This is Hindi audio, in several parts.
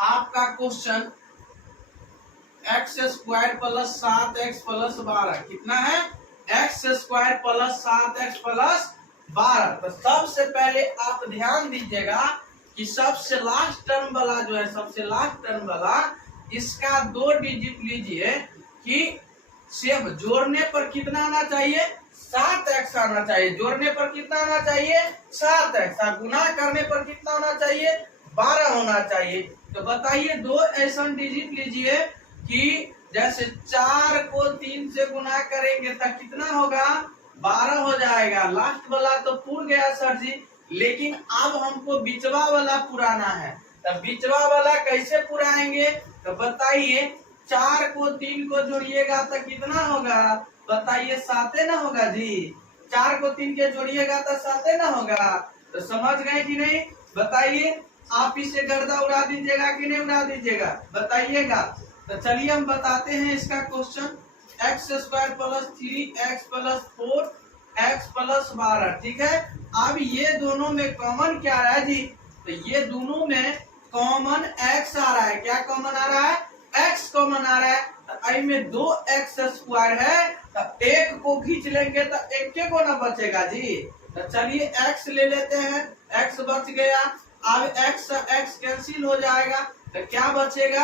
आपका question x square plus 7x plus 12 कितना है? X square plus 7x plus 12। तो सबसे पहले आप ध्यान दीजिएगा कि सबसे लास्ट टर्म वाला जो है, सबसे लास्ट टर्म वाला, इसका 2 डिजिट लीजिए कि सेम जोड़ने पर कितना आना चाहिए? 7x आना चाहिए। जोड़ने पर कितना आना चाहिए? 7x। गुना करने पर कितना होना चाहिए? 12 होना चाहिए। तो बताइए, 2 ऐसा डिजिट लीजिए कि जैसे 4 को 3 से गुना करेंगे तो कितना होगा? 12 हो जाएगा। लास्ट वाला तो पूर गया सर जी, लेकिन अब हमको बीचवा वाला पुराना है। तो बीचवा वाला कैसे पुराएंगे? तो बताइए, 4 को 3 को जोड़िएगा तो कितना होगा? बताइए, 7 ना होगा जी। 4 को 3 के जोड़िएगा तो 7 ना होगा। तो समझ गए कि नहीं? बताइए, आप इसे गर्दा उड़ा दीजिएगा कि नहीं उड़ा दीजिएगा? बताइएगा। तो चलिए हम बताते हैं इसका question. X square plus 3x plus 4x plus 12, ठीक है। अब ये दोनों में कॉमन क्या आ रहा है जी? तो ये दोनों में कॉमन x आ रहा है। क्या कॉमन आ रहा है? x कॉमन आ रहा है। तो में 2x स्क्वायर है, तो एक को खींच लेंगे तो एक के को ना बचेगा जी। तो चलिए x ले लेते हैं, x बच गया। अब x कैंसिल हो जाएगा तो क्या बचेगा?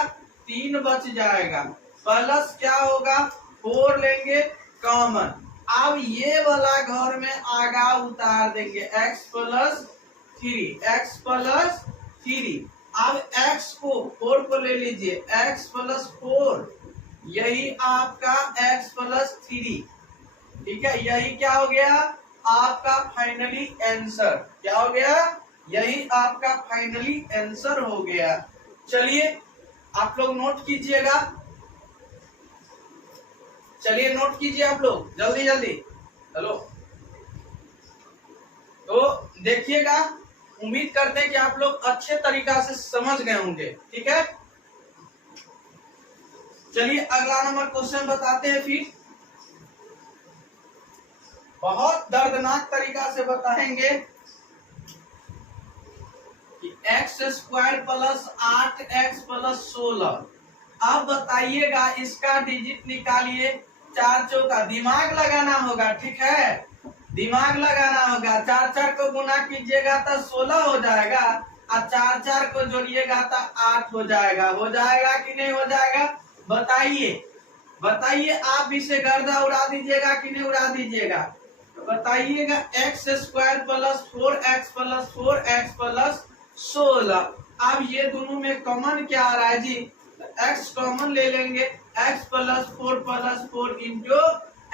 3 बच जाएगा। प्लस क्या होगा? 4 लेंगे कॉमन। अब ये वाला घर में आगा उतार देंगे, x प्लस 3। अब x को 4 को ले लीजिए, x प्लस 4, यही आपका x प्लस 3, ठीक है। यही क्या हो गया? आपका फाइनली आंसर। क्या हो गया? यही आपका फाइनली आंसर हो गया। चलिए आप लोग नोट कीजिएगा, चलिए नोट कीजिए आप लोग जल्दी जल्दी। हेलो, तो देखिएगा, उम्मीद करते हैं कि आप लोग अच्छे तरीका से समझ गए होंगे, ठीक है। चलिए अगला नंबर क्वेश्चन बताते हैं। फिर बहुत दर्दनाक तरीका से बताएंगे कि x square plus 8x plus 16। अब बताइएगा, इसका डिजिट निकालिए। 4 चौका, दिमाग लगाना होगा, ठीक है, दिमाग लगाना होगा। 4 4 को गुना कीजिएगा तो 16 हो जाएगा, और 4 4 को जोड़िएगा तो 8 हो जाएगा। हो जाएगा कि नहीं हो जाएगा? बताइए, बताइए, आप इसे गर्दा उड़ा दीजिएगा कि नहीं उड़ा दीजिएगा? बताइएगा, x square plus 4x plus 4x plus 16। अब ये दोनों में कॉमन क्या आ रहा है जी? x कॉमन ले लेंगे, x plus 4 into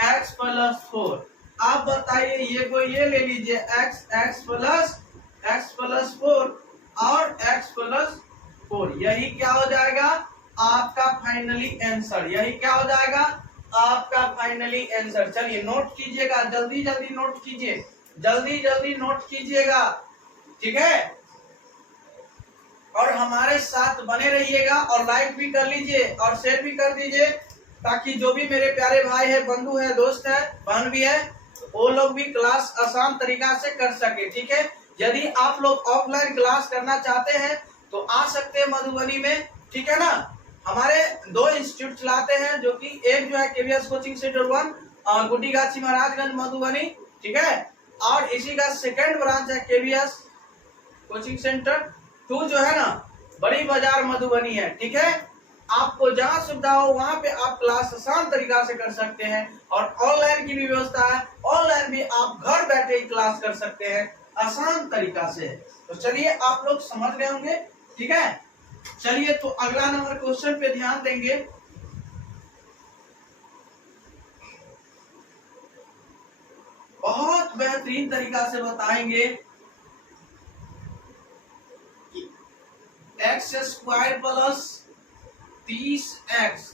x plus 4। आप बताइए, ये को ये ले लीजिए, x प्लस 4 और x प्लस 4, यही क्या हो जाएगा? आपका फाइनली आंसर। यही क्या हो जाएगा? आपका फाइनली आंसर। चलिए नोट कीजिएगा, जल्दी जल्दी नोट कीजिए, जल्दी जल्दी नोट कीजिएगा, ठीक है। और हमारे साथ बने रहिएगा, और लाइक भी कर लीजिए और शेयर भी कर दीजिए, ताकि जो भी मेरे प्यारे भाई है, बंधु है, दोस्त है, बहन भी है, वो लोग भी क्लास आसान तरीका से कर सके, ठीक है। यदि आप लोग ऑफलाइन क्लास करना चाहते हैं तो आ सकते हैं मधुबनी में, ठीक है ना। हमारे 2 इंस्टीट्यूट चलाते हैं, जो कि एक जो है KVS coaching centre 1 Guddighati Maharajganj Madhubani, ठीक है, और इसी का सेकंड ब्रांच है केवीएस कोचिंग सेंटर 2 जो है ना, बड़ी बाजार मधुबनी है, ठीक है। आपको जहाँ सुविधा हो वहाँ पे आप क्लास आसान तरीका से कर सकते हैं, और ऑनलाइन की भी व्यवस्था है। ऑनलाइन भी आप घर बैठे ही क्लास कर सकते हैं आसान तरीका से। तो चलिए आप लोग समझ गए होंगे, ठीक है। चलिए तो अगला नंबर क्वेश्चन पे ध्यान देंगे। बहुत बेहतरीन तरीका से बताएंगे कि x square plus 30x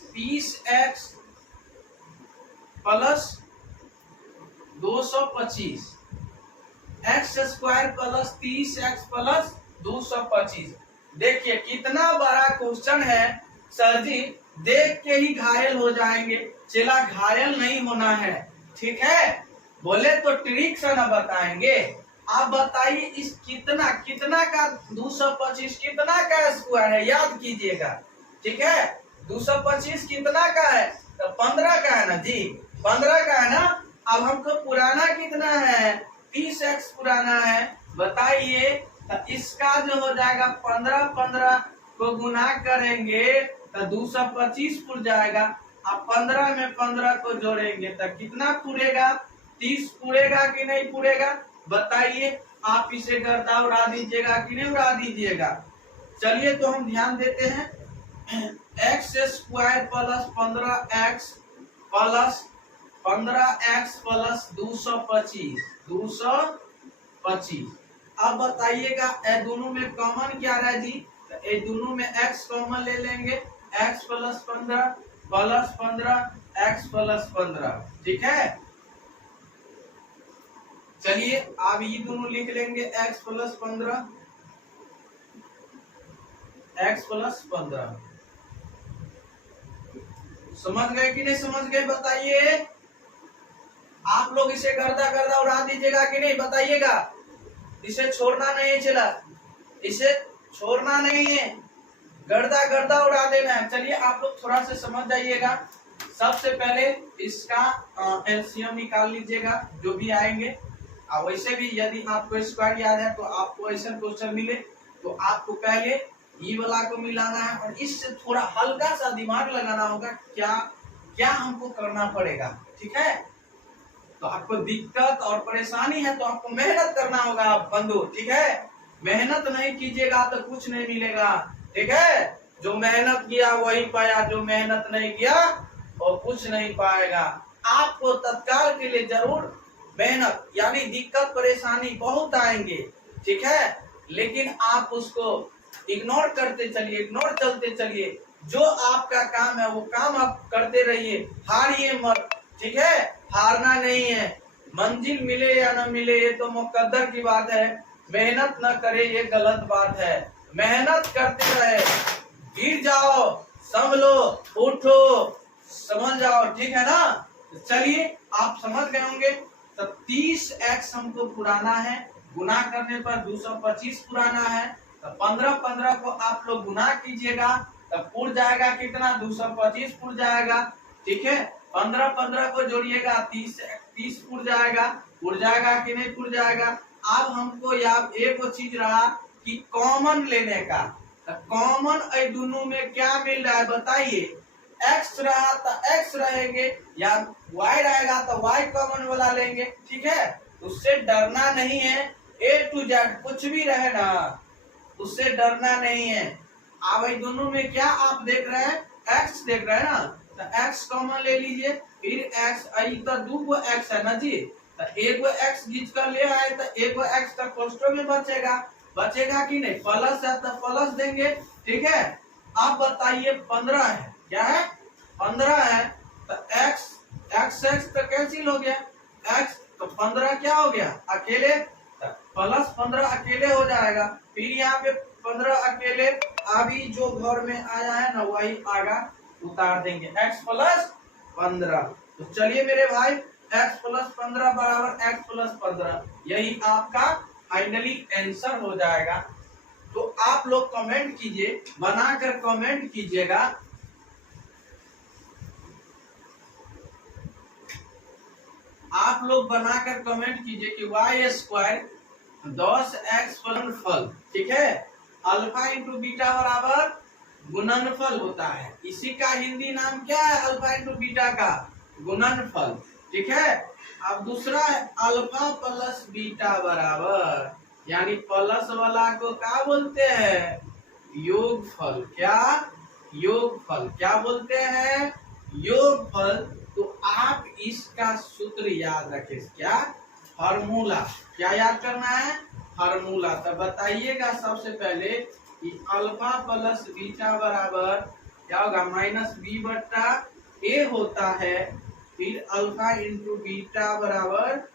plus 225, x square plus 30x plus 225। देखिए कितना बड़ा क्वेश्चन है सर जी, देख के ही घायल हो जाएंगे। चला घायल नहीं होना है, ठीक है, बोले तो ट्रिक से ना बताएंगे। आप बताइए इस कितना कितना का 225 कितना का स्क्वायर है, याद कीजिएगा। ठीक है, 225 कितना का है, तो 15 का है ना जी, 15 का है ना। अब हमको पुराना कितना है, 30x पुराना है। बताइए तो इसका जो हो जाएगा 15 15 को गुना करेंगे तो 225 पुर जाएगा। अब 15 में 15 को जोड़ेंगे तो कितना पूरेगा, 30 पूरेगा कि नहीं पूरेगा, बताइए। आप इसे गर्दा उड़ा दीजिएगा कि नहीं उड़ा दीजिएगा। चलिए तो हम ध्यान देते हैं। X square plus 15x plus 15x plus 225। अब बताइएगा ये दोनों में कॉमन क्या रहा जी, ये दोनों में x कॉमन ले लेंगे, x प्लस 15 x प्लस 15। ठीक है, चलिए आप ये दोनों लिख लेंगे, x प्लस 15 x प्लस 15। समझ गए कि नहीं समझ गए, बताइए। आप लोग इसे गर्दा गर्दा उड़ा दीजिएगा कि नहीं, बताइएगा। इसे छोड़ना नहीं है, चला इसे छोड़ना नहीं है, गर्दा गर्दा उड़ा देना है। चलिए आप लोग थोड़ा सा समझ जाइएगा। सबसे पहले इसका एलसीएम निकाल लीजिएगा जो भी आएंगे। वैसे भी यदि आपको स्क्वायर याद है तो आपको ऐसा क्वेश्चन मिले तो आपको पहले ई वाला को मिलाना है और इससे थोड़ा हल्का सा दिमाग लगाना होगा, क्या क्या हमको करना पड़ेगा। ठीक है, तो आपको दिक्कत और परेशानी है तो आपको मेहनत करना होगा बंधु। ठीक है, मेहनत नहीं कीजिएगा तो कुछ नहीं मिलेगा। ठीक है, जो मेहनत किया वही पाया, जो मेहनत नहीं किया वो कुछ नहीं पाएगा। आपको तत्काल के लिए जरूर मेहनत यानी दिक्कत परेशानी बहुत आएंगे। ठीक है, लेकिन आप उसको इग्नोर करते चलिए, इग्नोर चलते चलिए। जो आपका काम है वो काम आप करते रहिए, हारिए मत। ठीक है, हारना नहीं है। मंजिल मिले या न मिले ये तो मुकद्दर की बात है, मेहनत न करे ये गलत बात है। मेहनत करते रहे, गिर जाओ संभलो उठो, समझ जाओ। ठीक है ना, चलिए आप समझ गए होंगे। तो 30x हमको पुराना है, गुना करने पर 225 पुराना है। तो 15 15 को आप लोग गुना कीजिएगा तो पुर जाएगा कितना, 225 पुर जाएगा। ठीक है, 15 15 को जोड़िएगा 30 पुर जाएगा कि नहीं पुर जाएगा। अब हमको यहाँ एक चीज रहा कि कॉमन लेने का, तो कॉमन ए दोनों में क्या मिल रहा है बताइए। x रहा तो x रहेंगे या y रहेगा तो y कॉमन वाला लेंगे। ठीक है, उससे डरना नहीं है, A to Z कुछ भी रहे ना उससे डरना नहीं है। अब दोनों में क्या आप देख रहे हैं, x देख रहे हैं ना, तो x कॉमन ले लीजिए। फिर x तो दो गो x है ना जी, तो एक गो x घींच कर ले आए तो एक गो x का कोष्ठक में बचेगा कि नहीं, प्लस है तो प्लस देंगे। ठीक है, आप बताइए 15 है, क्या है 15 है, तो x तो कैंसिल हो गया, x तो 15 क्या हो गया अकेले, प्लस 15 अकेले हो जाएगा। फिर यहाँ पे 15 अकेले, अभी जो घर में आया है ना वही आगा उतार देंगे, x प्लस 15। तो चलिए मेरे भाई x प्लस 15 बराबर x प्लस 15, यही आपका फाइनली आंसर हो जाएगा। तो आप लोग कमेंट कीजिए, बनाकर कमेंट कीजिएगा। आप लोग बनाकर कमेंट कीजिए कि y स्क्वायर 10x फल। ठीक है, अल्फा इंटू बीटा बराबर गुणनफल होता है, इसी का हिंदी नाम क्या है, अल्फा इंटू बीटा का गुणनफल। ठीक है, अब दूसरा है अल्फा प्लस बीटा बराबर, यानी प्लस वाला को क्या बोलते हैं, योगफल। क्या योगफल, क्या बोलते हैं, योगफल। तो आप इसका सूत्र याद रखें, क्या फार्मूला, क्या याद करना है, फार्मूला। तो बताइएगा सबसे पहले कि अल्फा प्लस बीटा बराबर क्या होगा, माइनस बी बट्टा ए होता है। फिर अल्फा इंटू बीटा बराबर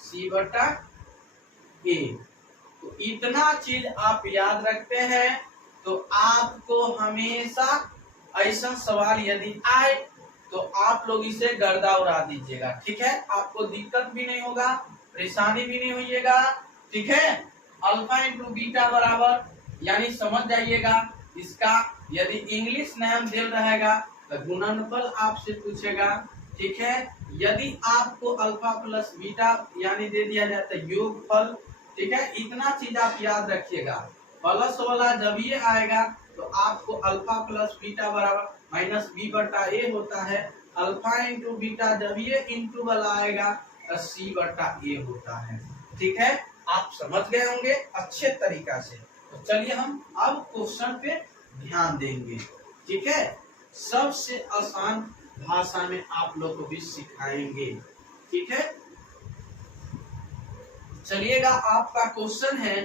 सी बट्टा ए। तो इतना चीज आप याद रखते हैं तो आपको हमेशा ऐसा सवाल यदि आए तो आप लोग इसे गर्दा उड़ा दीजिएगा, ठीक है। आपको दिक्कत भी नहीं होगा, परेशानी भी नहीं होइएगा, ठीक है। अल्फा इंटू बीटा बराबर, यानी समझ जाइएगा इसका यदि इंग्लिश नाम दिल रहेगा तो गुणनफल आपसे पूछेगा, ठीक है। यदि आपको अल्फा प्लस बीटा यानी दे दिया जाता है योगफल, ठीक है। इतना चीज आप याद रखिएगा, प्लस वाला जब ये आएगा तो आपको अल्फा प्लस बीटा बराबर माइनस बी बटा ए होता है। अल्फा इंटू बीटा जब ये इंटू वाला आएगा तो सी बटा ए होता है, ठीक है। आप समझ गए होंगे अच्छे तरीका से। तो चलिए हम अब क्वेश्चन पे ध्यान देंगे, ठीक है। सबसे आसान भाषा में आप लोग को भी सिखाएंगे, ठीक है। चलिएगा, आपका क्वेश्चन है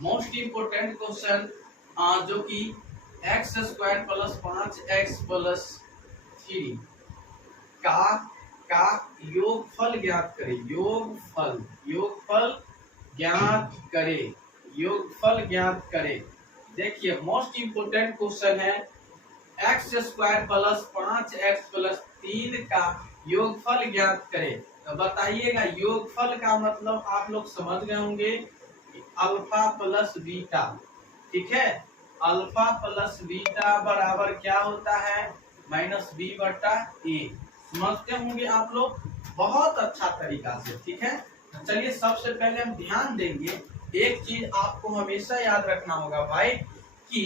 मोस्ट इम्पोर्टेंट क्वेश्चन, जो कि x square plus 5x plus 3 का योगफल ज्ञात करे। योगफल ज्ञात करे, योगफल ज्ञात करे। देखिए मोस्ट इम्पोर्टेंट क्वेश्चन है, x square plus 5x plus 3 का योगफल ज्ञात करे। तो बताइएगा, योगफल का मतलब आप लोग समझ गए होंगे कि अल्फा प्लस बीटा, ठीक है। अल्फा प्लस बीटा बराबर क्या होता है, माइनस बी बटा ए। समझते होंगे आप लोग बहुत अच्छा तरीका से, ठीक है। चलिए सबसे पहले हम ध्यान देंगे, एक चीज आपको हमेशा याद रखना होगा भाई कि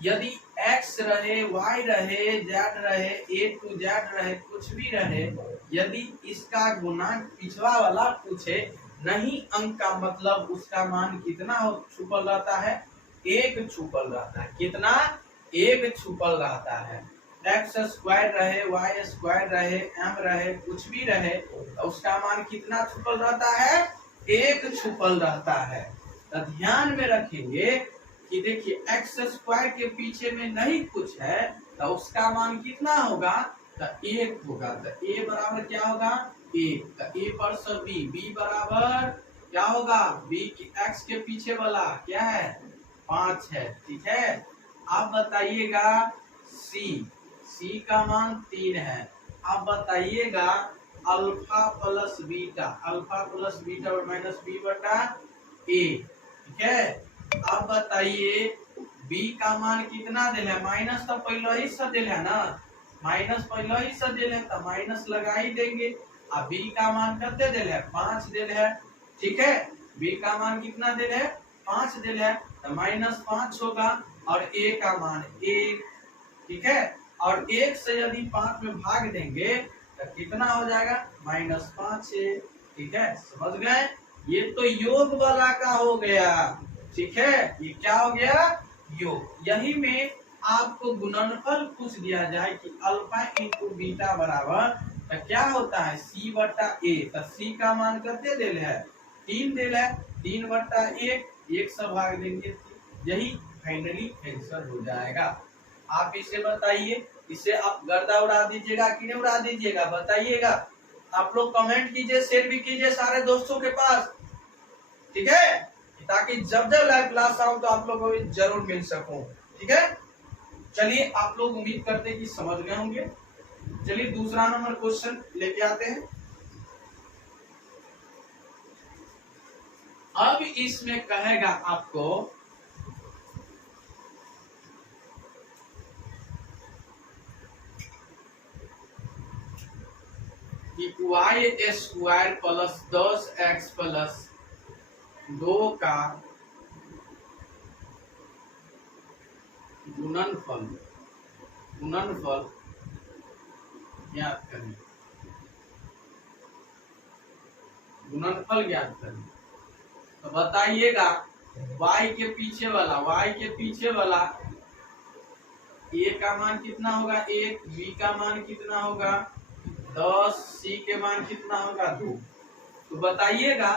यदि x रहे, y रहे, z रहे, a to z रहे, कुछ भी रहे, यदि इसका गुणांक पिछला वाला पूछे नहीं अंक का मतलब उसका मान कितना छुपल रहता है, 1 छुपल रहता है। कितना, 1 छुपल रहता है। एक्स स्क्वायर रहे, वाई स्क्वायर रहे, m रहे, कुछ भी रहे, तो उसका मान कितना छुपल रहता है, 1 छुपल रहता है। तो ध्यान में रखेंगे कि देखिए एक्स स्क्वायर के पीछे में नहीं कुछ है तो उसका मान कितना होगा, तो 1 होगा। तो a बराबर क्या होगा, 1। तो a पर सब b बराबर क्या होगा, b की x के पीछे वाला क्या है, 5 है, ठीक है। आप बताइएगा c का मान 3 है। आप बताइएगा अल्फा प्लस बीटा और माइनस बी बटा ए, ठीक है। अब बताइए b का मान कितना दिल है, माइनस तो पहले ही से दिल है ना, माइनस पहले ही से दिल है तो माइनस लगा ही देंगे। अब b का मान कितने दिल है, 5 दिल है, ठीक है। b का मान कितना दिल है, 5 दिल है, तो माइनस 5 होगा। और a का मान 1, ठीक है। और 1 से यदि 5 में भाग देंगे तो कितना हो जाएगा, -5 है, ठीक है। समझ गए, ये तो योग वाला का हो गया, ठीक है। ये क्या हो गया, योग। यही में आपको गुणनफल पूछ दिया जाए कि अल्फा इंटू बीटा बराबर तो क्या होता है, c बटा ए। तो c का मान कितने दिल है, 3 दिल है, 3 बटा 1 से भाग देंगे, यही फाइनली आंसर हो जाएगा। आप इसे बताइए, इसे आप गर्दा उड़ा दीजिएगा कि नहीं उड़ा दीजिएगा, बताइएगा। आप लोग कमेंट कीजिए, शेयर भी कीजिए सारे दोस्तों के पास, ठीक है, ताकि जब जब लाइव क्लास आऊं तो आप लोगों को जरूर मिल सकूं, ठीक है। चलिए आप लोग उम्मीद करते हैं कि समझ गए होंगे। चलिए दूसरा नंबर क्वेश्चन लेके आते हैं। अब इसमें कहेगा आपको कि y square plus 10x plus 2 का गुणनफल ज्ञात करें। गुणनफल ज्ञात करें तो बताइएगा y के पीछे वाला a का मान कितना होगा, 1, b का मान कितना होगा, 10, c के मान कितना होगा, 2। तो बताइएगा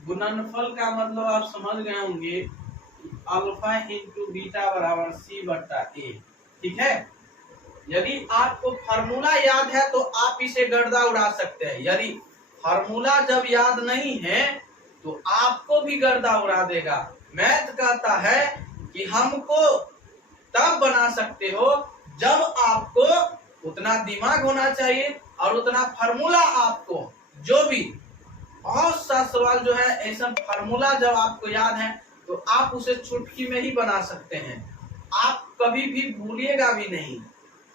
गुणनफल का मतलब आप समझ गए होंगे, अल्फा इंटू बीटा बराबर c बटा ए, ठीक है। यदि आपको फार्मूला याद है तो आप इसे गर्दा उड़ा सकते हैं। यदि फार्मूला जब याद नहीं है तो आपको भी गर्दा उड़ा देगा। मैथ कहता है कि हमको तब बना सकते हो जब आपको उतना दिमाग होना चाहिए और उतना फार्मूला आपको, जो भी बहुत सा सवाल जो है ऐसा फार्मूला जब आपको याद है तो आप उसे चुटकी में ही बना सकते हैं। आप कभी भी भूलिएगा भी नहीं,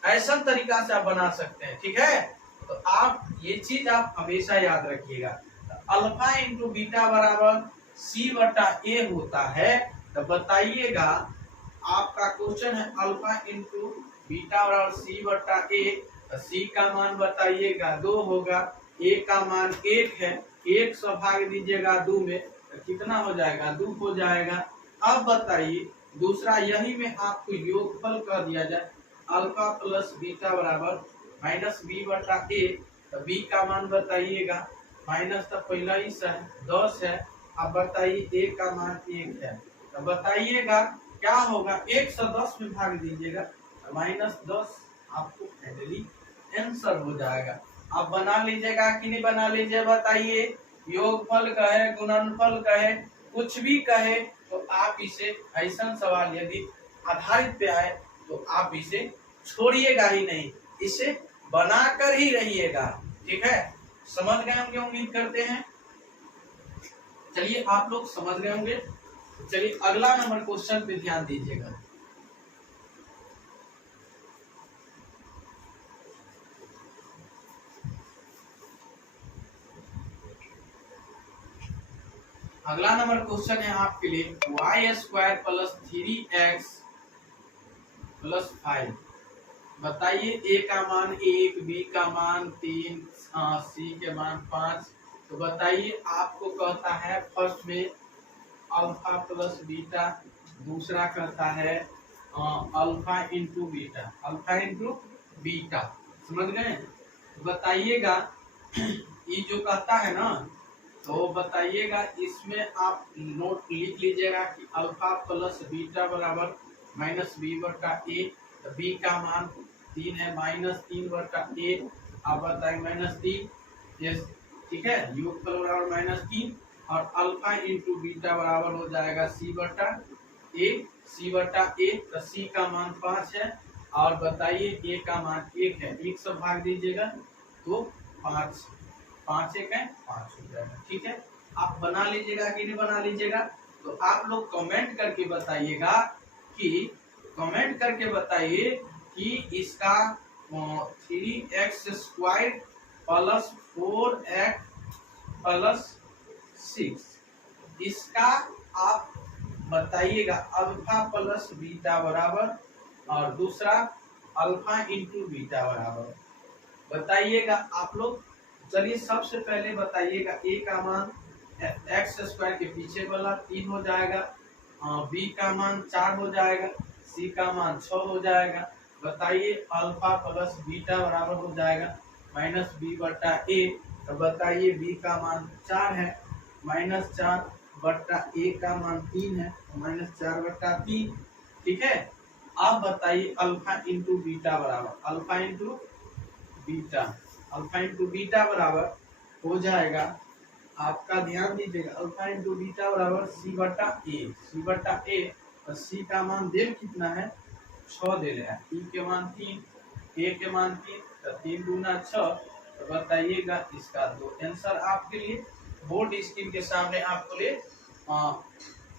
ऐसा तरीका से आप बना सकते हैं। ठीक है, तो आप ये चीज आप हमेशा याद रखिएगा। तो अल्फा इंटू बीटा बराबर सी बटा ए होता है। तो बताइएगा, आपका क्वेश्चन है अल्फा इंटू बीटा बराबर सी बटा ए। सी का मान बताइएगा 2 होगा, ए का मान 1 है, 1 से भाग दीजिएगा 2 में तो कितना हो जाएगा, 2 हो जाएगा। अब बताइए दूसरा, यही में आपको योगफल कर दिया जाए, अल्फा प्लस बीटा बराबर माइनस बी बटा ए। तो बी का मान बताइएगा, माइनस तो पहला ही से 10 है। अब बताइए ए का मान 1 है। तो बताइएगा क्या होगा, 1 से 10 में भाग दीजिएगा माइनस 10, आपको फाइनली आंसर हो जाएगा। आप बना लीजिएगा कि नहीं बना लीजिए, बताइए। योगफल कहे, गुणनफल कहे, कुछ भी कहे, तो आप इसे ऐसा सवाल यदि आधारित पे आए तो आप इसे छोड़िएगा ही नहीं, इसे बनाकर ही रहिएगा। ठीक है, समझ गए होंगे उम्मीद करते हैं। चलिए आप लोग समझ गए होंगे। चलिए अगला नंबर क्वेश्चन पे ध्यान दीजिएगा। अगला नंबर क्वेश्चन है आपके लिए Y square plus 3x plus 5। बताइए ए का मान 1, बी का मान 3, सी के मान 5। तो बताइए आपको कहता है फर्स्ट में अल्फा प्लस बीटा, दूसरा कहता है alpha into beta, alpha into beta. समझ गए? बताइएगा ये जो कहता है ना, तो बताइएगा इसमें आप नोट लिख लीजिएगा कि अल्फा प्लस बीटा बराबर माइनस बी बटा ए। तो बी का मान 3 है, माइनस 3 बटा ए। आप बताएंगे माइनस 3, यस ठीक है, योगफल बराबर माइनस 3 और अल्फा इंटू बीटा बराबर हो जाएगा सी बटा ए, सी बटा ए। तो सी का मान 5 है और बताइए ए का मान 1 है, 1 से भाग दीजिएगा तो 5, 5 1 है 5 हो जाएगा। ठीक है, आप बना लीजिएगा कि नहीं बना लीजिएगा। तो आप लोग कमेंट करके बताइएगा कि, कमेंट करके बताइए कि इसका 3x square plus 4x plus 6, इसका आप बताइएगा अल्फा प्लस बीटा बराबर और दूसरा अल्फा इंटू बीटा बराबर बताइएगा आप लोग। चलिए सबसे पहले बताइएगा ए का मान एक्स स्क्वायर के पीछे वाला 3 हो जाएगा, बी का मान 4 हो जाएगा, सी का मान 6 हो जाएगा। बताइए अल्फा प्लस बीटा बराबर हो जाएगा माइनस बी बटा ए। तो बताइए बी का मान 4 है, माइनस 4 बटा ए का मान 3 है, माइनस 4 बटा 3। ठीक है, अब बताइए अल्फा इंटू बीटा बराबर alpha into beta, alpha into beta बराबर हो जाएगा, आपका ध्यान दीजिएगा, अल्फा इंटू बीटा बराबर सी बटा ए, सी बटा ए। और सी का मान दे कितना है 6 दे रहा है, ई के मान 3, ए के मान 3, तो 3 दूना 6। तो बताइएगा इसका 2 आंसर आपके लिए बोर्ड स्क्रीन के सामने आपको ले।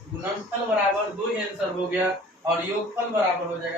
गुणनफल बराबर 2 आंसर हो गया और योगफल बराबर हो जाएगा